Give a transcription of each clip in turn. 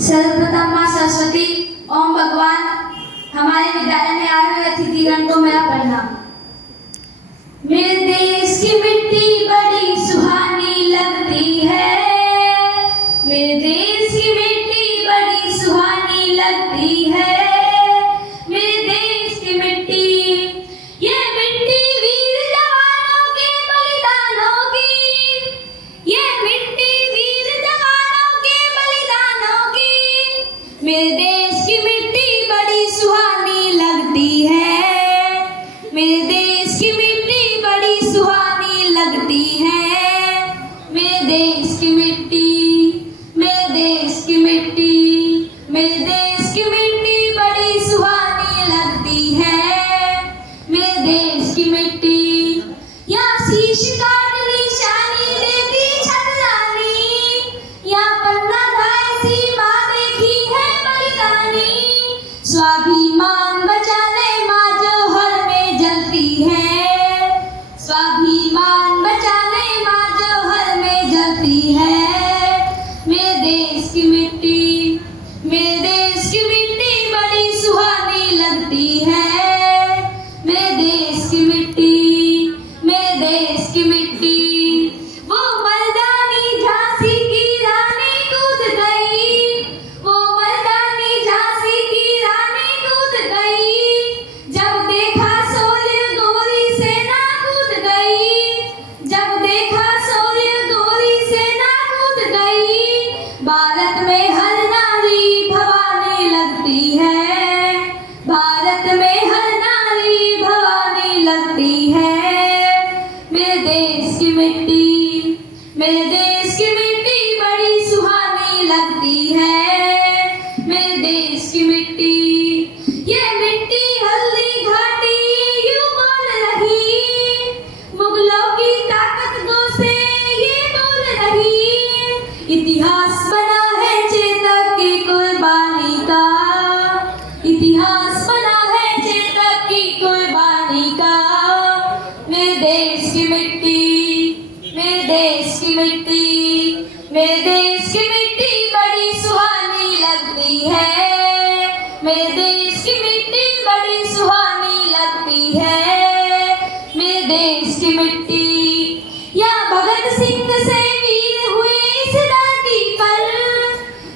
सर्वप्रथम माँ सरस्वती ओम भगवान हमारे विद्यालय में आए हुए अतिथिगण को मेरा प्रणाम। मेरे देश की मिट्टी बड़ी सुहानी लगती है, मेरे देश की मिट्टी बड़ी सुहानी लगती है, मेरे देश की मिट्टी, ये मिट्टी वीर जवानों के बलिदानों की, ये मिट्टी वीर जवानों के बलिदानों की, मेरे देश की मिट्टी बड़ी सुहानी लगती है, मेरे देश की मिट्टी बड़ी सुहानी लगती है, मेरे देश की मिट्टी, मेरे देश की मिट्टी, मेरे देश की मिट्टी बड़ी सुहानी लगती है, मेरे देश की मिट्टी, या शीश काट निशानी देती छतरानी, या पन्ना धाय सी माँ देखी है बलिदानी, स्वाभिमान बचाने माँ जो हर में जलती है, स्वाभिमान बचाने माँ जो हर में जलती है, मेरे देश की मिट्टी, मेरे देश की मिट्टी बड़ी सुहानी लगती है, मेरे देश की मिट्टी, मेरे देश की मिट्टी, वो मर्दानी झांसी की रानी कूद गई, वो मर्दानी झांसी की रानी कूद गई, जब देखा शौर्य गोरी सेना कूद गई, जब देखा शौर्य गोरी सेना कूद गई, भारत में हर नारी भवानी लगती है, भारत में हर नारी भवानी लगती है, मेरे देश की मिट्टी, मेरे देश की मिट्टी बड़ी सुहानी लगती है, मेरे देश की मिट्टी, ये मिट्टी हल्दी घाटी यूं बोल रही, मुगलों की ताकत गो से ये बोल रही, इतिहास बना है चेतक की कुर्बानी का, इतिहास बना है चेतक की कुर्बानी का, मेरे देश की मिट्टी, मेरे देश की मिट्टी, मेरे देश की मिट्टी बड़ी सुहानी लगती है, मेरे देश की मिट्टी बड़ी सुहानी लगती है, मेरे देश की मिट्टी, या भगत सिंह से वीर हुए इस धरती पर,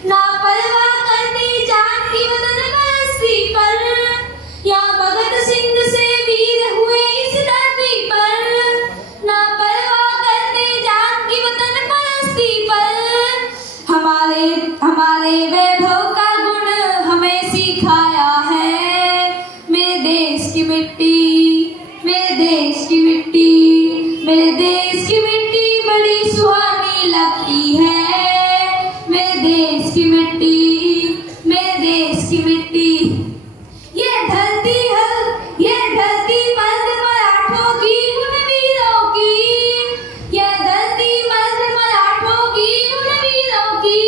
ना परवाह करती जान की वतन परस्ती पर, या भगत सिंह से वीर हुए इस धरती पर, ना परवाह करते जान की वतन परस्ती पर, हमारे हमारे वैभव का गुण हमें सिखाया है, मेरे देश की मिट्टी, मेरे देश की मिट्टी, मेरे देश की मिट्टी बड़ी सुहानी लगती है, मेरे देश की मिट्टी, मेरे देश की मिट्टी, ये धरती मर्द मराठों की उन वीरों की, ये धरती मर्द मराठों की उन वीरों की,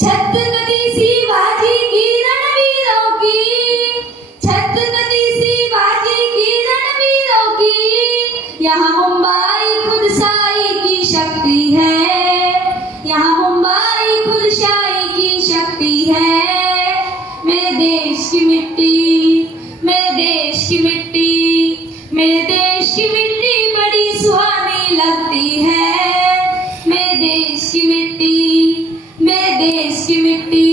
छत्रपति शिवाजी की रणवीरों की, छत्रपति शिवाजी की रणवीरों की, यहाँ मुंबई खुद शाही की शक्ति है, यहाँ मुंबई खुद शाही की शक्ति है, मेरे देश की मिट्टी, मेरे देश की मिट्टी, मेरे देश की मिट्टी बड़ी सुहानी लगती है, मेरे देश की मिट्टी, मेरे देश की मिट्टी।